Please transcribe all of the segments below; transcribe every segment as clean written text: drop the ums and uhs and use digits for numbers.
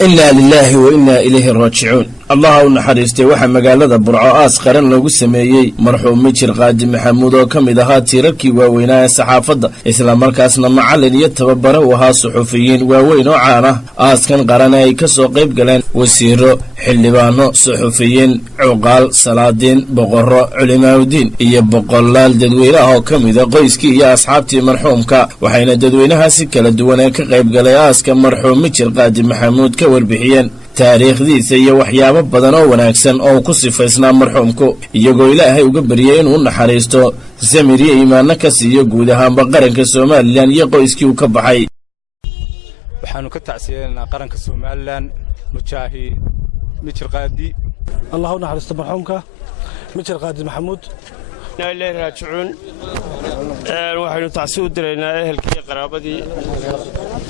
إنا لله وإنا إليه راجعون. الله نحرسته waxa magaalada Burco aas qaran lagu sameeyay marxuum Mijir Qaadi Maxamuud oo kamid ahaa tiirarkii waaweynaa ee saxaafadda isla markaasna macallin iyo tababaro u ahaa suxufiyiin waaweyn oo caan ah aaskan qaran ay ka soo qayb galeen wasiiro xildhibaano suxufiyiin cuqaal salaadiin boqorro culimaadiin iyo boqolaal dadweyne ah oo kamid ah qoyskii iyo asxaabtii marxuumka waxayna dadweynahaasi kala duwan ee ka qayb galay aaska marxuum Mijir Qaadi Maxamuud ka warbixiyeen taariikhdiisa iyo waxyaabo badan oo wanaagsan oo ku sifaysnaa marxuumku iyagoo Ilaahay uga bariyay inuu naxariisto samir iyo iimaan ka siiyo guud ahaan qaranka Soomaaliland iyo qoyskii uu ka baxay. waxaanu ka tacsiyeynaa qaranka Soomaaliland mujaahid Mijir Qaadi Allahu naxariisto marxuumka Mijir Qaadi Maxamuud. إنا إليه راجعون. waxaynu tacsi u direynaa ehelkii qaraabadii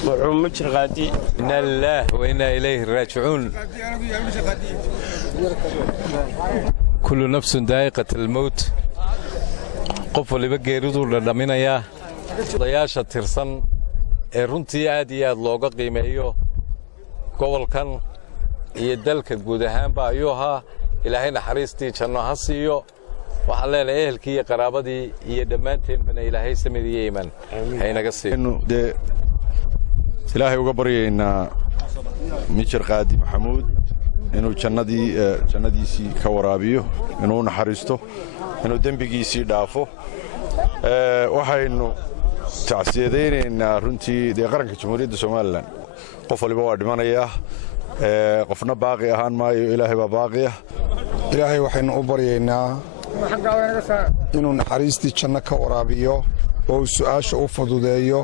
marxuum Mijir Qaadi. إنا لله وإنا إليه راجعون. كل نفس ذائقة الموت. qof waliba geeridu la dhaminayaa dayaasha tirsan ee runtii aad iyo aad looga qiimeeyo gobolkan iyo dalka guud ahaanba ayuu ahaa Ilaahay naxariistii janno ha siiyo. waxaan leenahay ehelkii iyo qaraabadii iyo dhammaanteenbana Ilaahay sameeyay iimaan haynaga siiyo. Ilaahay uga baryeynaa Mijir Qaadi Maxamuud inuu jannadiisii ka waraabiyo inuu naxariisto inuu dambigiisii dhaafo. waxaynu tacsiyadeynaynaa runtii qaranka Jamhuuriyadda Soomaaliland qof waliba waa dhimanayaa qofna baaqi ahaan maayo Ilaahay baa baaqi ah. Ilaahay waxaynu u baryeynaa inuu naxariistii janno ka waraabiyo oo su'aasha u fududeeyo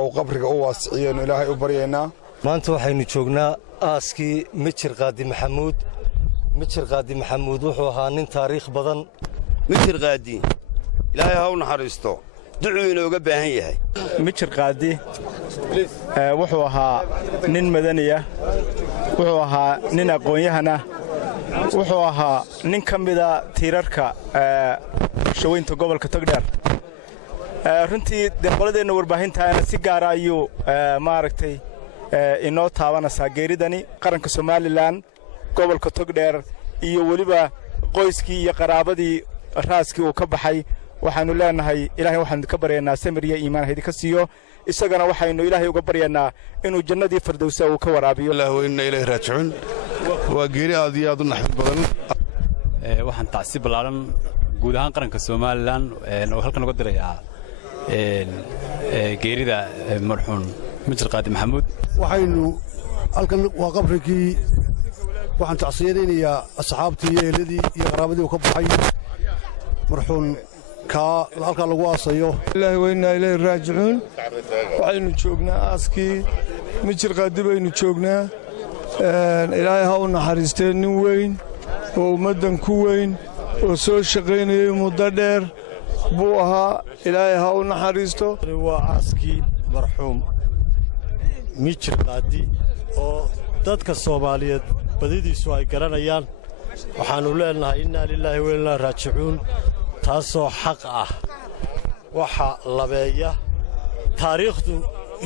oo qabriga u waasiciyo Ilaahay u baryeynaa. maanta waxaynu joognaa aaskii Mijir Qaadi Maxamuud. Mijir Qaadi Maxamuud wuxuu ahaa nin taariikh badan. Mijir Qaadi Ilaahay ha u naxariisto ducuu inooga baahan yahay. Mijir Qaadi wuxuu ahaa nin madaniya wuxuu ahaa nin aqoon-yahana wuxuu ahaa nin kamida tiirarka shaweynta gobolka Togdheer. runtii qoladeenna warbaahintaana si gaar ah ayuu maaragtay inoo taabanaysaa geeridani qaranka Soomaaliland gobolka Togdheer iyo waliba qoyskii iyo qaraabadii raaskii uu ka baxay. waxaanu leenahay Ilaahay waxaanu ka baryeynaa samir iyo iimaan haydi ka siiyo isagana waxaynu Ilaahay uga baryeynaa inuu jannadii firdawsa uu ka waraabiyo. Ilaahu inna ilayhi raaji'uun. waa geeri aad iyo aad u naxariis badan. waxaan tacsi balaaran guud ahaan qaranka Soomaaliland oo halkan uga dirayaa geerida marxuum Mijir Qaadi Maxamuud. waxaynu halkan waa qabrigii waxaan tacsiyadeynayaa asxaabtii iyo eheladii iyo qaraabadii uu ka baxay marxuum ka halka lagu aasayo. Ilaahay wa inna ilayhi raaji'uun. waxaynu joognaa aaskii Mijir Qaadi baynu joognaa. Ilaahay ha u naxariistee nin weyn oo ummadan ku weyn oo soo shaqaynayay muddo dheer buu ahaa. Ilaahay ha u naxariisto. waa aaskii marxuum Mijir Qaadi oo dadka Soomaaliyeed badidiisu ay garanayaan. waxaanu leenahay inna lillahi wa inna raaji'uun taasoo xaq ah waxa labeeya taariikhdu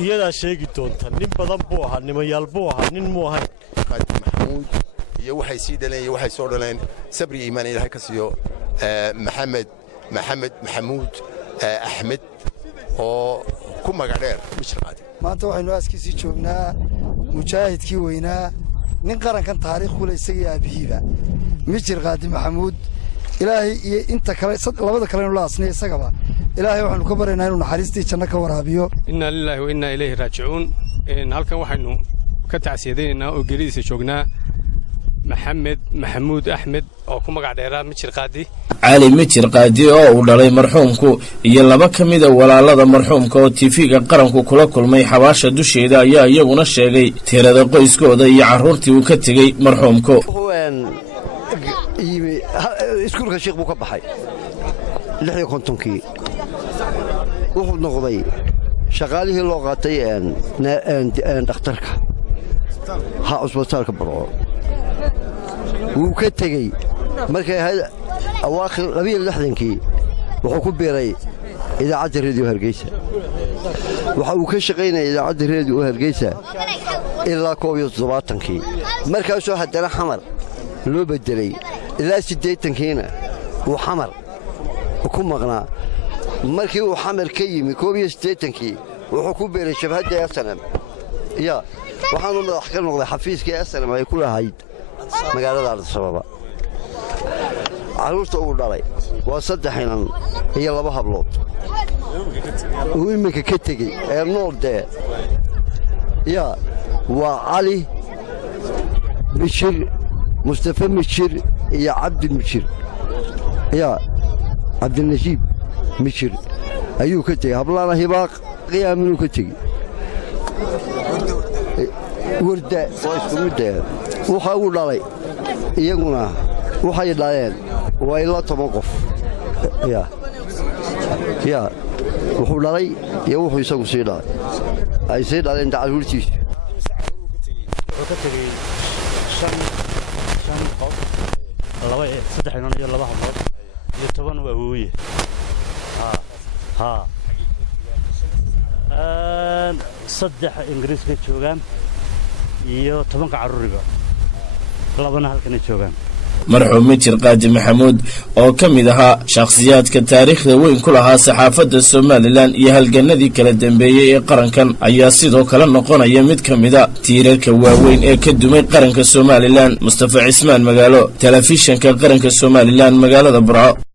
iyadaa sheegi doonta. nin badan buu ahaa nimayaal buu ahaa nin muu ahayn. Qaadi Maxamuud iyo waxay sii dhaleen iyo waxay soo dhaleen sabri iimaan Ilaahay ka siiyo. Maxamuud Axmed oo ku magac dheer Mijir Qaadi. maanta waxaynu aaskiisii joognaa mujaahidkii weynaa nin qarankan taariikh u leh isagii aabihiiba Mijir Qaadi Maxamuud. Ilaahay iyo inta kale labada kale inuu la asnay isagaba Ilaahay waxaanu ka bareenaa inuu naxariistii janno ka waraabiyo. Inna lillahi wa inna ilayhi raaji'uun. halkan waxaynu ka tacsiyadeynaynaa oo geeridiisa joognaa Maxamuud Axmed oo ku magac dheeraa Mijir Qaadi. cali Mijir Qaadi oo uu dhalay marxuumku iyo laba kamida walaalada marxuumka oo TV-ga qaranku kula kulmay xabaasha dusheeda ayaa iyaguna sheegay tirada qoyskooda iyo carruurtii uu ka tegay marxuumku. iskuulka sheekh buu ka baxay 56kii wuxuu noqday shaqaalihii loo qaatay dhakhtarka cusbitaalka Burco. wuu ka tegey markay ahayd awaakhir 62kii wuxuu ku biiray idaacadda reediyo Hargeysa. waxa uu ka shaqaynayay idaacadda reediyo Hargeysa ilaa 71kii markaasoo haddana xamar loo bedelay ilaa 80kiina uu xamar ku maqnaa markii uu xamar ka yimi 81kii wuxuu ku beeray shabhadda SNM waxaanu madax ka noqday xafiiskii SNM ay ku lahayd magaalada Addis Ababa caruurta uu dhalay waa 3 inan iyo 2 hablood uu iminka ka tegey ee noolde waa cali mishir mustafa mishir iyo cabdi mishir cabdinasiib mishir ayuu ka tegey hablaana hibaaq qiyaaminuu ka tegey warda waa isku midda waxa uu dhalay iyaguna waxay dhaleen waa ilaa 10 qof wuxuu dhalay iyo wuxuu isagu sii dhalay ay sii dhaleen caruurtiisu wuxuu ka tegey 5 qof 3 inan iyo 2 hablood iyo 10 waa hooye saddex ingiriiska joogaan iyo 10 caruuriba 2 halkana joogaan marxuum mijir qaadi maxamuud oo ka mid ahaa shakhsiyaadka taariikhda weyn ku lahaa saxaafadda Soomaaliland iyo halganadii kala dambeeyay ee qarankan ayaa sidoo kale noqonaya mid ka mid ah tiirarka waaweyn ee ka dumay qaranka Soomaaliland. Mustafa Cismaan Magaalo, telefishinka qaranka Soomaaliland, magaalada Burco.